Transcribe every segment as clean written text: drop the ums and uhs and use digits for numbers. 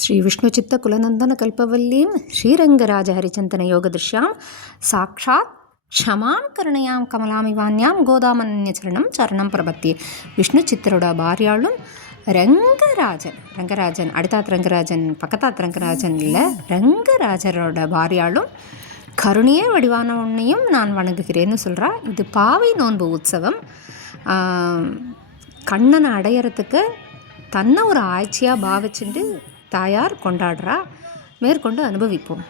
ಶ್ರೀ ವಿಷ್ಣುಚಿತ್ತ ಕುಲನಂದನ ಕಲ್ಪವಲ್ಲೀಂ ಶ್ರೀರಂಗರಾಜ ಹರಿಚಂತನ ಯೋಗದೃಶ್ಯಾಂ ಸಾಕ್ಷಾತ್ ಕ್ಷಮಾಂ கருணையாம் கமலாமிவான்யாம் கோதாமன்யச்சரணம் சரணம் பிரபத்தி. விஷ்ணு சித்தரோட பாரியாளும் ரங்கராஜன் அடுத்தாத் ரங்கராஜன் பக்கத்தாத் ரங்கராஜன் இல்லை, ரங்கராஜரோட பாரியாளும் கருணையே வடிவான உன்னையும் நான் வணங்குகிறேன்னு சொல்கிறா. இது பாவை நோன்பு உற்சவம். கண்ணனை அடையிறதுக்கு தன்னை ஒரு ஆட்சியாக பாவிச்சுட்டு தாயார் கொண்டாடுறா. மேற்கொண்டு அனுபவிப்போம்.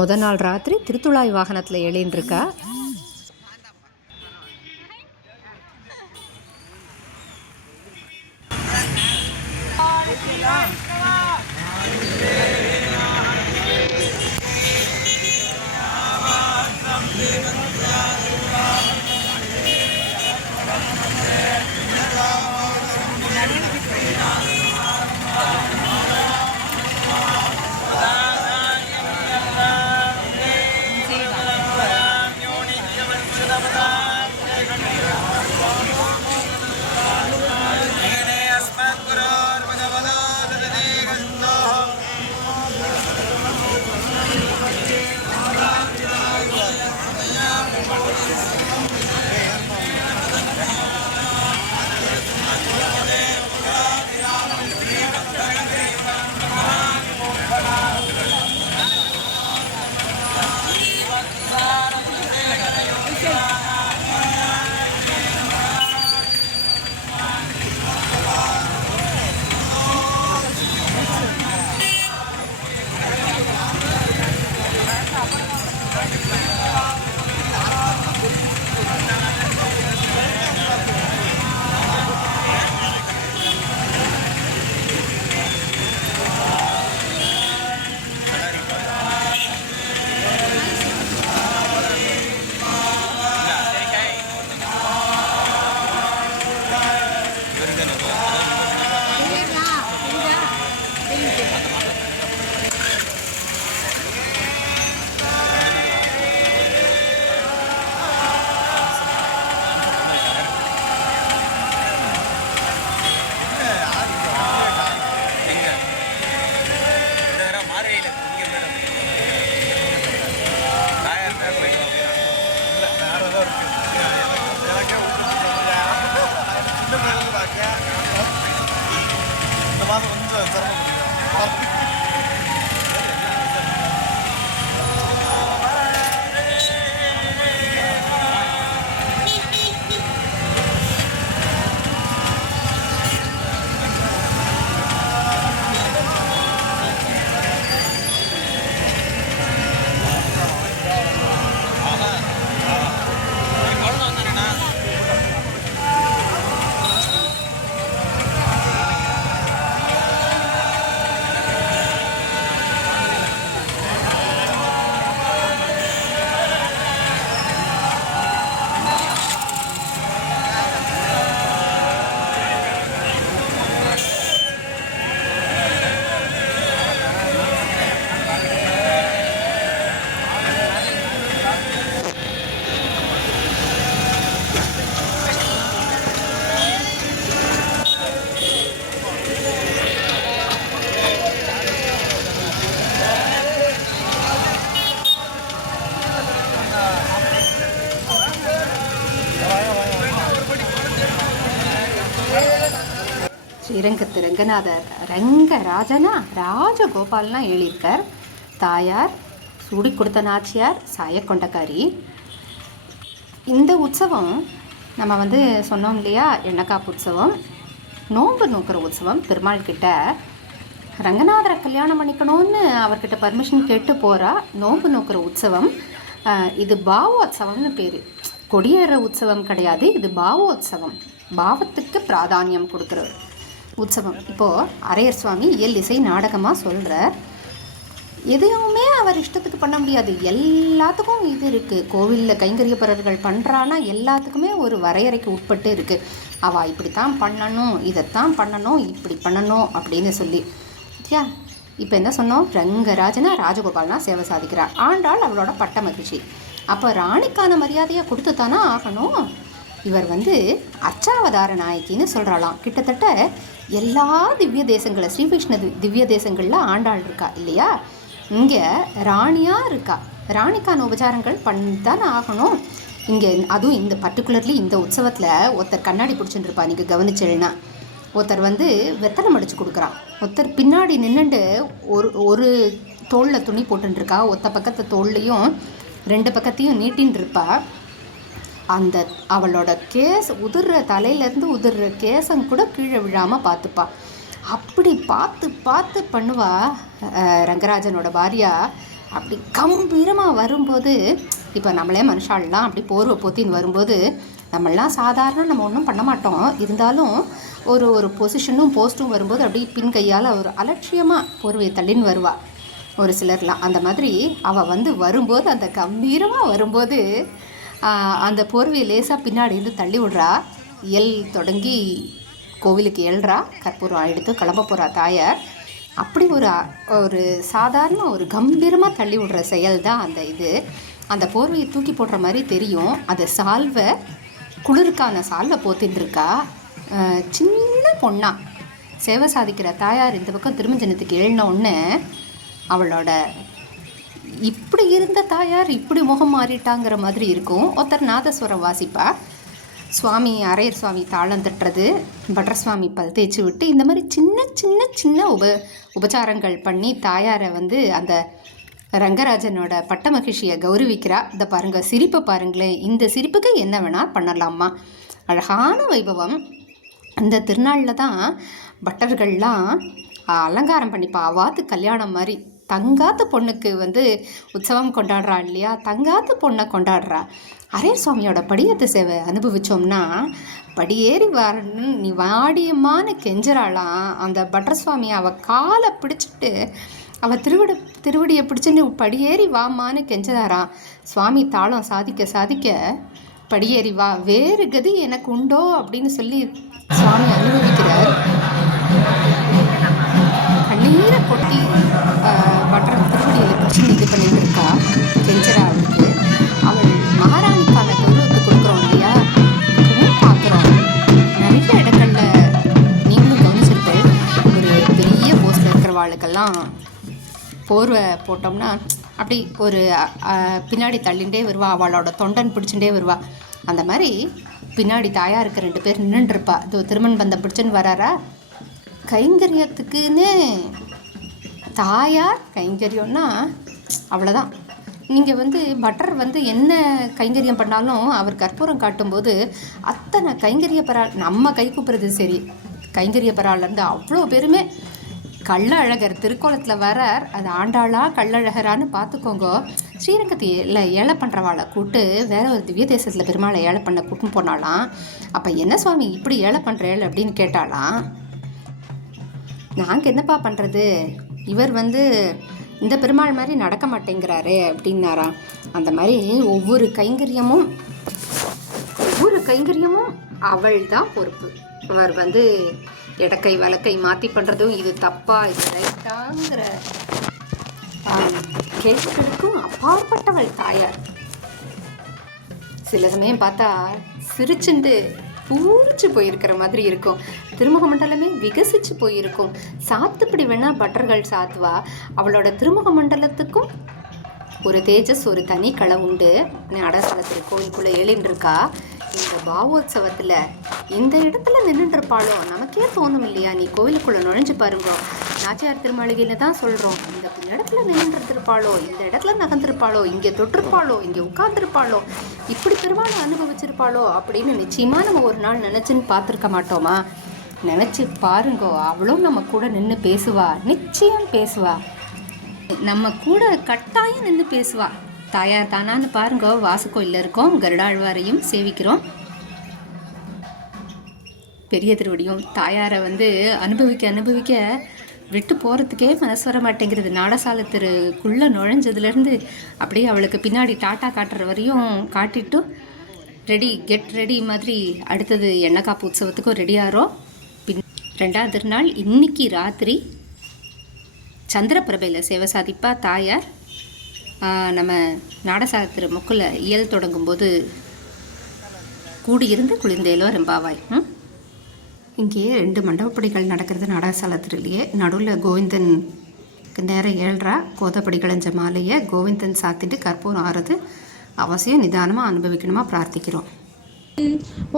முதல் நாள் ராத்திரி திருத்துழாய் வாகனத்தில் எழுந்திருக்கா. ஸ்ரீரங்கத்து ரங்கநாதர் ரங்கராஜனா ராஜகோபால்னா எழுதியிருக்கார். தாயார் சூடி கொடுத்த நாச்சியார் சாயக்கொண்டக்காரி. இந்த உற்சவம் நம்ம சொன்னோம் இல்லையா, எண்ணக்காப்பு உற்சவம், நோன்பு நோக்கிற உற்சவம். பெருமாள் கிட்ட ரங்கநாதரை கல்யாணம் பண்ணிக்கணும்னு அவர்கிட்ட பர்மிஷன் கேட்டு போகிறா. நோன்பு நோக்கிற உற்சவம் இது பாவோத்சவம்னு பேர். கொடியேற உற்சவம் கிடையாது, இது பாவோத்சவம். பாவத்துக்கு பிராதானியம் கொடுக்குற உற்சவம். இப்போது அரையர் சுவாமி இயல் இசை நாடகமாக சொல்கிறார். எதுவுமே அவர் இஷ்டத்துக்கு பண்ண முடியாது. எல்லாத்துக்கும் இது இருக்குது. கோவிலில் கைங்கரியப்பரர்கள் பண்ணுறான்னா எல்லாத்துக்குமே ஒரு வரையறைக்கு உட்பட்டு இருக்குது. அவள் இப்படித்தான் பண்ணணும், இதைத்தான் பண்ணணும், இப்படி பண்ணணும் அப்படின்னு சொல்லி. சரியா? இப்போ என்ன சொன்னோம்? ரங்கராஜனா ராஜகோபால்னா சேவை சாதிக்கிறார். ஆண்டாள் அவளோட பட்ட மகிழ்ச்சி. அப்போ ராணிக்கான மரியாதையை கொடுத்து தானே ஆகணும். இவர் அர்ச்சாவதார நாயகின்னு சொல்கிறாளாம். கிட்டத்தட்ட எல்லா திவ்ய தேசங்களில் ஸ்ரீ வைஷ்ணவ திவ்ய தேசங்களில் ஆண்டாள் இருக்கா இல்லையா, இங்கே ராணியாக இருக்கா. ராணிக்கான உபச்சாரங்கள் பண்ணித்தானே ஆகணும். இங்கே அதுவும் இந்த பர்டிகுலர்லி இந்த உற்சவத்தில் ஒருத்தர் கண்ணாடி பிடிச்சிட்டு இருப்பா. நீங்கள் கவனிச்சேன்னா ஒருத்தர் வந்து வெத்தலை மடித்து கொடுக்குறான். ஒருத்தர் பின்னாடி நின்றுண்டு ஒரு தோளில் துணி போட்டுருக்கா. ஒத்த பக்கத்து தோல்லையும் 2 பக்கத்தையும் நீட்டின்னு இருப்பா. அந்த அவளோட உதிர்ற தலையிலேருந்து உதிர்ற கேசம் கூட கீழே விழாமல் பார்த்துப்பா. அப்படி பார்த்து பார்த்து பண்ணுவா ரங்கராஜனோட பாரியா. அப்படி கம்பீரமாக வரும்போது, இப்போ நம்மளே மனுஷாலெலாம் அப்படி போர்வை போத்தின்னு வரும்போது நம்மளாம் சாதாரண நம்ம ஒன்றும் பண்ண மாட்டோம். இருந்தாலும் ஒரு பொசிஷனும் போஸ்ட்டும் வரும்போது அப்படி பின் கையால் ஒரு அலட்சியமாக போர்வையை தள்ளின்னு வருவா ஒரு சிலர்லாம். அந்த மாதிரி அவள் வந்து வரும்போது, அந்த கம்பீரமாக வரும்போது அந்த போர்வையை லேசாக பின்னாடி இருந்து தள்ளி விடுறா. தொடங்கி கோவிலுக்கு எழுறா. கற்பூரம் எடுத்து கிளம்ப போகிறா தாயார். அப்படி ஒரு சாதாரண ஒரு கம்பீரமாக தள்ளி விடுற செயல் தான் அந்த போர்வையை தூக்கி போடுற மாதிரி தெரியும். அதை சால்வை குளிருக்கான சால்வை போத்தின்னு இருக்கா. சின்ன பொண்ணா சேவை சாதிக்கிற தாயார் இந்த பக்கம் திருமஞ்சனத்துக்கு எழுன உடனே அவளோட இப்படி இருந்த தாயார் இப்படி முகம் மாறிட்டாங்கிற மாதிரி இருக்கும். ஒருத்தர் நாதஸ்வரம் வாசிப்பா. சுவாமி அரையர் சுவாமி தாளம் தட்டுறது, பட்டர் சுவாமி பல் தேய்ச்சி விட்டு இந்த மாதிரி சின்ன சின்ன சின்ன உபச்சாரங்கள் பண்ணி தாயாரை வந்து அந்த ரங்கராஜனோட பட்ட மகிழ்ச்சியை கௌரவிக்கிறா. இதை பாருங்கள், சிரிப்பை பாருங்களேன். இந்த சிரிப்புக்கு என்ன வேணால் பண்ணலாமா. அழகான வைபவம். அந்த திருநாளில் தான் பட்டர்கள்லாம் அலங்காரம் பண்ணிப்பா. அவாத்து கல்யாணம் மாதிரி தங்காத்து பொண்ணுக்கு வந்து உற்சவம் கொண்டாடுறா இல்லையா, தங்காத்து பொண்ணை கொண்டாடுறா. அரையர் சுவாமியோட படியேற்ற சேவை அனுபவித்தோம்னா படியேறி வரணுன்னு நீ வாடியம்மான்னு கெஞ்சுறாளாம். அந்த பட்டர் சுவாமி அவள் காலை பிடிச்சிட்டு அவள் திருவடியை பிடிச்சின்னு படியேறி வாமான்னு கெஞ்சதாராம். சுவாமி தாளம் சாதிக்க சாதிக்க படியேறி வா, வேறு கதி எனக்கு உண்டோ அப்படின்னு சொல்லி சுவாமி அனுபவிக்கிறார். கண்ணீரை கொட்டி பட்டர் திருவடியில் பிடிச்சி இது பண்ணிட்டு இருக்கா, கெஞ்சரா. அவளுக்கு அவள் மகாராணிக்கான கௌரவத்தை கொடுக்குறோம் இல்லையா, இப்பவும் பார்க்குறோம். நிறைய இடங்கள்ல நீங்களும் கவனிச்சிருப்பேன். ஒரு பெரிய போஸ்டில் இருக்கிறவாளுக்கெல்லாம் போர்வை போட்டோம்னா அப்படி ஒரு பின்னாடி தள்ளிகிட்டே வருவா. அவளோட தொண்டன் பிடிச்சுட்டே வருவா. அந்த மாதிரி பின்னாடி தாயாருக்கு 2 பேர் நின்றுருப்பா. இது திருமண் பந்தம் பிடிச்சுன்னு வராரா. கைங்கரியத்துக்குன்னு தாயார் கைங்கரியம்னா அவ்வளோதான். நீங்கள் வந்து பட்டர் வந்து என்ன கைங்கரியம் பண்ணாலும் அவர் கற்பூரம் காட்டும்போது அத்தனை கைங்கரியப்பரால் நம்ம கை கூப்புறது சரி, கைங்கரியப்பராலேருந்து அவ்வளோ பேருமே கள்ளழகர் திருக்கோலத்தில் வரார். அது ஆண்டாளா கள்ளழகரான்னு பார்த்துக்கோங்க. ஸ்ரீரங்கத்தில் ஏழை பண்ணுறவாளை கூட்டு வேற ஒரு திவ்ய தேசத்தில் பெருமாளை ஏழை பண்ண கூட்டுன்னு போனாலாம். அப்போ என்ன சுவாமி இப்படி ஏழை பண்ணுறேள் அப்படின்னு கேட்டாலாம். நாங்கள் என்னப்பா பண்ணுறது, இவர் வந்து இந்த பெருமாள் மாதிரி நடக்க மாட்டேங்கிறாரு அப்படின்னாராம். அந்த மாதிரி ஒவ்வொரு கைங்கரியமும் அவள் தான் பொறுப்பு. அவர் வந்து இடக்கை வலக்கை மாற்றி பண்ணுறதும் இது தப்பா இது ரைட்டாங்கிற கேள்விகளுக்கும் அப்பாற்பட்டவள் தாயார். சில சமயம் பார்த்தா சிரிச்சுண்டு பூரிச்சு போயிருக்கிற மாதிரி இருக்கும். திருமுக மண்டலமே விகசிச்சு போயிருக்கும். சாத்துப்படி வேணா பட்டர்கள் சாத்துவா. அவளோட திருமுக மண்டலத்துக்கும் ஒரு தேஜஸ், ஒரு தனி களை உண்டு. அடசலத்தில் கோயிலுக்குள்ளே எழுந்திருக்கா. இந்த பாவோத்சவத்தில் இந்த இடத்துல நின்றுருப்பாளோ நமக்கே தோணும் இல்லையா. நீ கோவிலுக்குள்ளே நுழைஞ்சு பாருங்க. நாச்சியார் திருமாளிகையில் தான் சொல்கிறோம், இந்த இடத்துல நின்றுருப்பாளோ, இந்த இடத்துல நகர்ந்திருப்பாளோ, இங்கே தொட்டிருப்பாளோ, இங்கே உட்கார்ந்துருப்பாளோ, இப்படி பெருமாளை அனுபவிச்சிருப்பாளோ அப்படின்னு நிச்சயமாக நம்ம ஒரு நாள் நினச்சின்னு பார்த்துருக்க மாட்டோமா. நினச்சி பாருங்கோ, அவளும் நம்ம கூட நின்று பேசுவா. நிச்சயம் பேசுவா. நம்ம கூட கட்டாயம் நின்று பேசுவா. தாயார் தானான்னு பாருங்க. வாசுக்கோயிலில் இருக்கோம், கருடாழ்வாரையும் சேவிக்கிறோம். பெரிய திருவடியும் தாயாரை வந்து அனுபவிக்க விட்டு போகிறதுக்கே மனசு வர மாட்டேங்கிறது. நாடசாலத்திற்குள்ளே நுழைஞ்சதுலேருந்து அப்படியே அவளுக்கு பின்னாடி டாட்டா காட்டுற வரையும் காட்டிட்டு கெட் ரெடி மாதிரி அடுத்தது எண்ணெய் காப்பு உற்சவத்துக்கும் ரெடி ஆகிறோம். 2ஆவது திருநாள் இன்னைக்கு ராத்திரி சந்திரபிரபையில் சேவை சாதிப்பா தாயார். நம்ம நாடசாத்திர முக்கில் இயல் தொடங்கும்போது கூடியிருந்து குளிர்ந்தேலோ ரெம்பாவாய். இங்கே 2 மண்டபப்படிகள் நடக்கிறது நாடகசாலத்திலேயே. நடுவில் கோவிந்தன் நேரம் 7:30 கோதப்படிகளஞ்ச மாலையை கோவிந்தன் சாத்திட்டு கற்பூரம் ஆறுது. அவசியம் நிதானமாக அனுபவிக்கணுமா பிரார்த்திக்கிறோம்.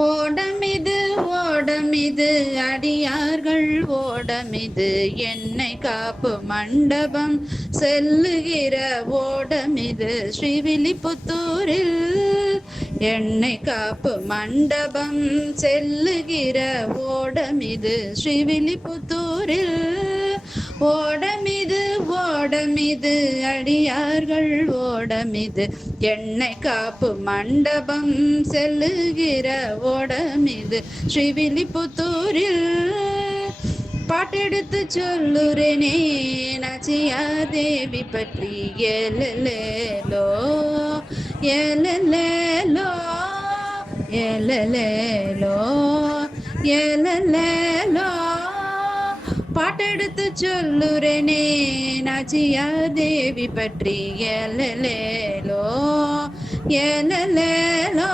ஓடமிது ஓடமிது அடியார்கள் ஓடமிது என்னை காப்பு மண்டபம் செல்லுகிற ஓடமிது ஸ்ரீவில்லிபுத்தூரில் என்னை காப்பு மண்டபம் செல்லுகிற ஓடமிது ஸ்ரீவில்லிபுத்தூரில் ஓடமிது ஓடமிது அடியார்கள் ஓடமிது என்னை காப்பு மண்டபம் செல்லுகிற ஓடமிது ஸ்ரீவில்லிபுத்தூரில் பாட்டெடுத்து சொல்லுறேனே நச்சியா தேவி பற்றி ஏலலேலோ ஏலலேலோ ஏலலேலோ ஏலலேலோ பாட்டெடுத்து சொல்லுறேனே நச்சியா தேவி பற்றி ஏலலேலோ ஏலலேலோ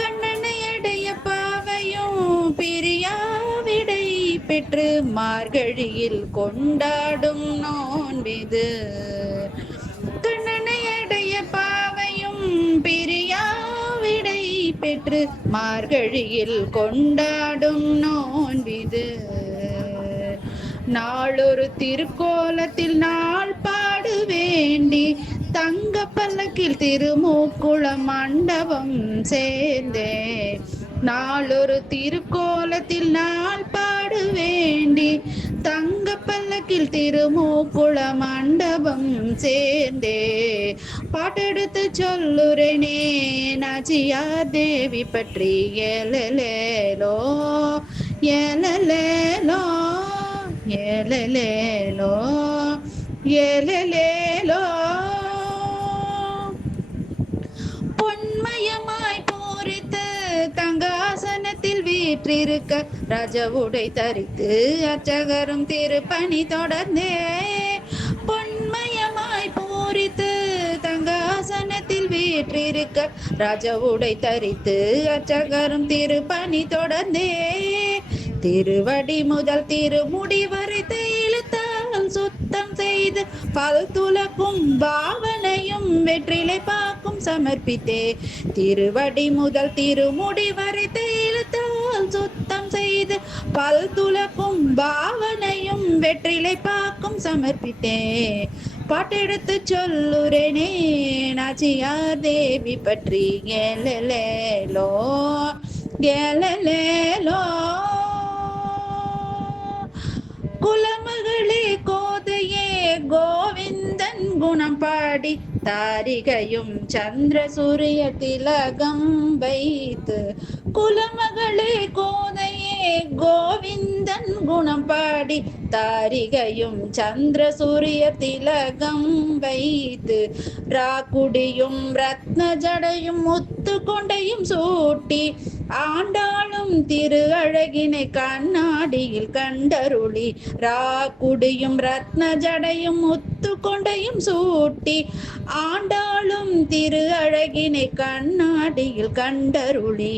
கண்ணனையடைய பாவையும் பிரியாவிடை பெற்று மார்கழியில் கொண்டாடும் நோன்பிது கண்ணனையடைய பாவையும் பிரியாவிடை பெற்று மார்கழியில் கொண்டாடும் நோன்பிது நாளொரு திருக்கோலத்தில் நாள் பாடு வேண்டி தங்க பல்லக்கில் திருமூக்குளம் மண்டபம் சேர்ந்தே நாளொரு திருக்கோலத்தில் நாள் பாடு வேண்டி தங்க பல்லக்கில் திருமூக்குள மண்டபம் சேர்ந்தே பாட்டெடுத்து சொல்லுறேனே நச்சியா தேவி பற்றி ஏலலேலோ ஏலலேலோ ஏலலேலோ ஏலலேலோ பொன்மயமாய் பூரித்து தங்காசனத்தில் வீற்றிருக்க ராஜவுடை தரித்து அர்ச்சகரும் திருப்பணி தொடர்ந்தே பொன்மயமாய் பூரித்து தங்காசனத்தில் வீற்றிருக்க ராஜவுடை தரித்து அர்ச்சகரும் திருப்பணி தொடர்ந்தே திருவடி முதல் திருமுடி வரைத்து இழுத்தால் சுத்தம் செய்து பல் துலக்கும் பாவனையும் வெற்றிலை பாக்கும் சமர்ப்பித்தே திருவடி முதல் திருமுடி வரைத்து இழுத்தால் சுத்தம் செய்து பல் துலக்கும் பாவனையும் வெற்றிலை பாக்கும் சமர்ப்பித்தே பாட்டெடுத்து சொல்லுறேனே நச்சியா தேவி பற்றி ஏலலேலோ ஏலலேலோ குலமகளே கோதையே கோவிந்தன் குணம் பாடி தாரிகையும் சந்திர சூரிய திலகம் வைத்து குலமகளே கோதையே கோவிந்தன் குணம் பாடி தாரிகையும் சந்திர சூரிய திலகம் வைத்து ராக்குடியும் ரத்ன ஜடையும் முத்து கொண்டையும் சூட்டி ஆண்டாளும் திரு அழகினை கண்ணாடியில் கண்டருளி ராக்குடியும் ரத்ன ஜடையும் முத்து கொண்டையும் சூட்டி ஆண்டாளும் திரு அழகினை கண்ணாடியில் கண்டருளி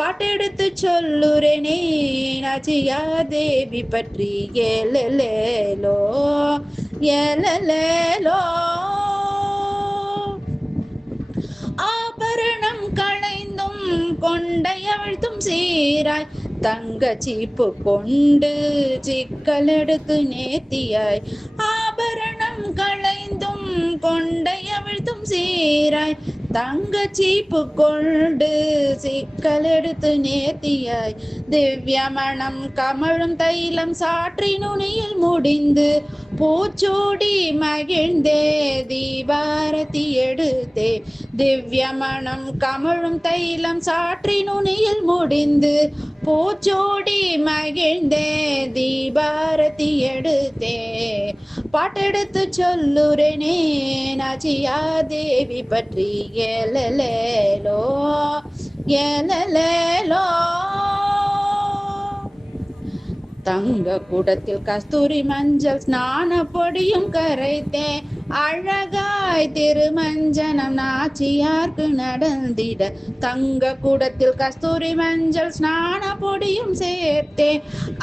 பாட்டெடுத்து சொல்லுறேனே நச்சியா தேவி பற்றி ஏலலேலோ ஏலலேலோ ஆபரணம் களைந்தும் கொண்டையழ்த்தும் சீராய் தங்க சீப்பு கொண்டு சிக்கல் எடுத்து நேர்த்தியாய் ஆபரணம் களைந்தும் கொண்டையழ்த்தும் சீராய் தங்க சீப்பு கொண்டு சிக்கல் எடுத்து நேர்த்தியாய் திவ்யமணம் கமழும் தைலம் சாற்றி நுனியில் முடிந்து பூச்சூடி மகிழ்ந்தே தீபாரதி எடுத்தே திவ்யமணம் கமழும் தைலம் சாற்றி நுனியில் முடிந்து பூச்சூடி மகிழ்ந்தே தீபாரதி எடுத்தே பாட்டெடுத்து சொல்லுறேனே நச்சியா தேவி பற்றி ஏலலேலோ ஏலலேலோ தங்க குடத்தில் கஸ்தூரி மஞ்சள் ஸ்நான பொடியும் கரைத்தேன் அழகாய் திருமஞ்சனம் நாச்சியார்க்கு நடந்திட தங்க குடத்தில் கஸ்தூரி மஞ்சள் ஸ்நான பொடியும் சேர்த்தேன்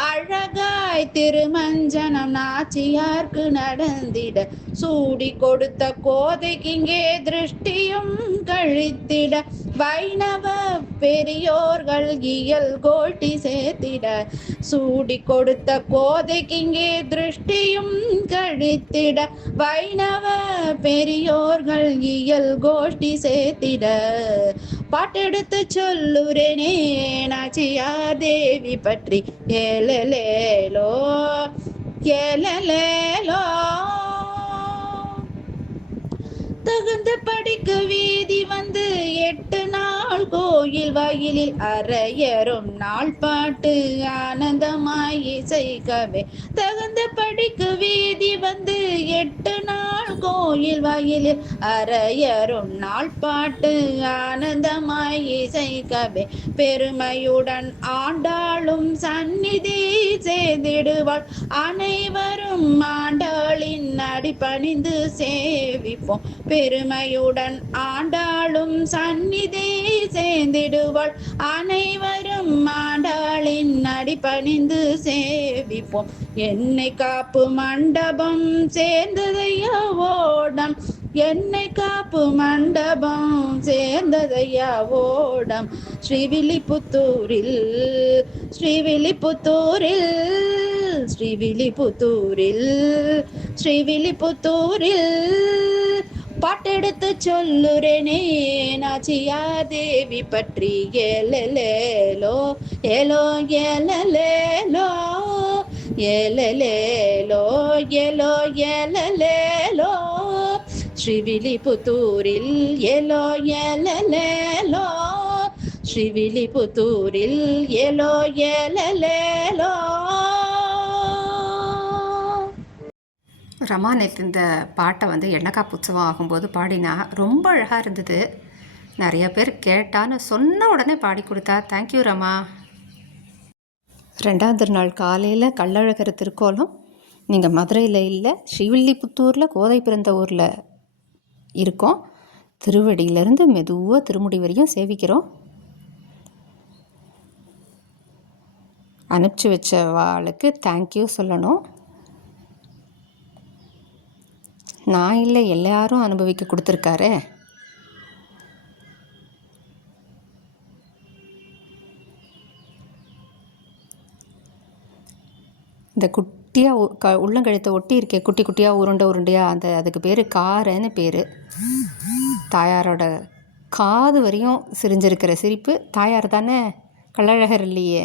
அழகாய் திருமஞ்சனம் நாச்சியார்க்கு நடந்திட சூடி கொடுத்த கோதைக்கிங்கே திருஷ்டியும் கழித்திட வைணவ பெரியோர்கள் இயல் கோட்டி சேர்த்திட சூடி கொடுத்த கோதைக்கிங்கே திருஷ்டியும் கழித்திட வைணவ பெரியோர்கள் இயல் கோஷ்டி சேர்த்திட பாட்டெடுத்து சொல்லுறேனே நாச்சியார் தேவி பற்றி ஏலலேலோ ஏலலேலோ தகுந்த படிக்க வீதி வந்து 8 நாள் கோயில் வாயிலில் அரையரும் நாள் பாட்டு ஆனந்தமாய் இசைக்கவே தகுந்த படிக்க வீதி வந்து 8 நாள் கோயில் வாயிலில் அரையரும் நாள் பாட்டு ஆனந்தமாய் இசைக்கவே பெருமையுடன் ஆண்டாளும் சந்நிதி செய்திடுவாள் அனைவரும் ஆண்டாளின் அடிபணிந்து சேவிப்போம் பெருமையுடன் ஆண்டாளும் சந்நிதி சேர்ந்திடுவாள் அனைவரும் ஆண்டாளின் அடிபணிந்து சேவிப்போம் என்னை காப்பு மண்டபம் சேர்ந்ததையா ஓடம் என்னை காப்பு மண்டபம் சேர்ந்ததையா ஓடம் ஸ்ரீவில்லிபுத்தூரில் ஸ்ரீவில்லிபுத்தூரில் ஸ்ரீவில்லிபுத்தூரில் ஸ்ரீவில்லிபுத்தூரில் பாட்டெடுத்து சொல்லுறேனே நாச்சியார் தேவி பற்றி ஏலலேலோ ஏலோ ஏலலேலோ ஏலலேலோ ஏலோ ஏலலேலோ ஸ்ரீவில்லிபுத்தூரில் ஏலோ ஏலலேலோ ஸ்ரீவில்லிபுத்தூரில் ஏலோ ஏலலேலோ. ரமா நேற்று இந்த பாட்டை வந்து எண்ணக்காப்பு உற்சவம் ஆகும்போது பாடினா ரொம்ப அழகாக இருந்தது. நிறைய பேர் கேட்டான்னு சொன்ன உடனே பாடி கொடுத்தா. தேங்க்யூ ரமா. 2ஆம் திருநாள் காலையில் கள்ளழகர் திருக்கோலம் நீங்கள் மதுரையில் இல்லை, ஸ்ரீவில்லிபுத்தூரில் கோதை பிறந்த ஊரில் இருக்கோம். திருவடியிலேருந்து மெதுவாக திருமுடி வரையும் சேவிக்கிறோம். அனுப்பிச்சி வச்ச வாளுக்கு தேங்க்யூ சொல்லணும். நான் இல்லை, எல்லாரும் அனுபவிக்க கொடுத்துருக்காரு. இந்த குட்டியாக உள்ளங்கழுத்தை ஒட்டி இருக்கே, குட்டி குட்டியாக உருண்டை உருண்டையாக, அதுக்கு பேர் காரைன்னு பேர். தாயாரோட காது வரையும் சிரிஞ்சிருக்கிற சிரிப்பு. தாயார் தானே, கள்ளழகர் இல்லையே.